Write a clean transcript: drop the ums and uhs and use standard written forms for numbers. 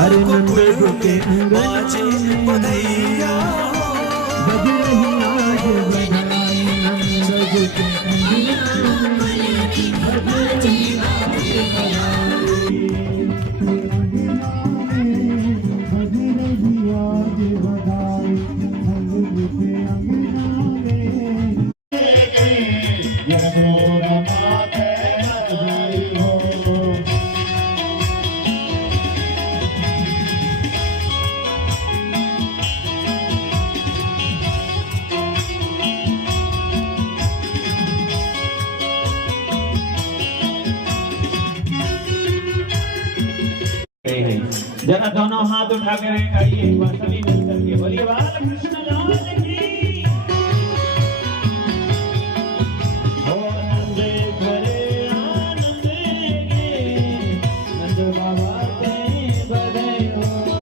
हर नंद के बाजे बधैया बज रही आज बधाई नंद के जरा दोनों हाथ उठा कर आइए सभी मिलकर के बोलिए बाल कृष्ण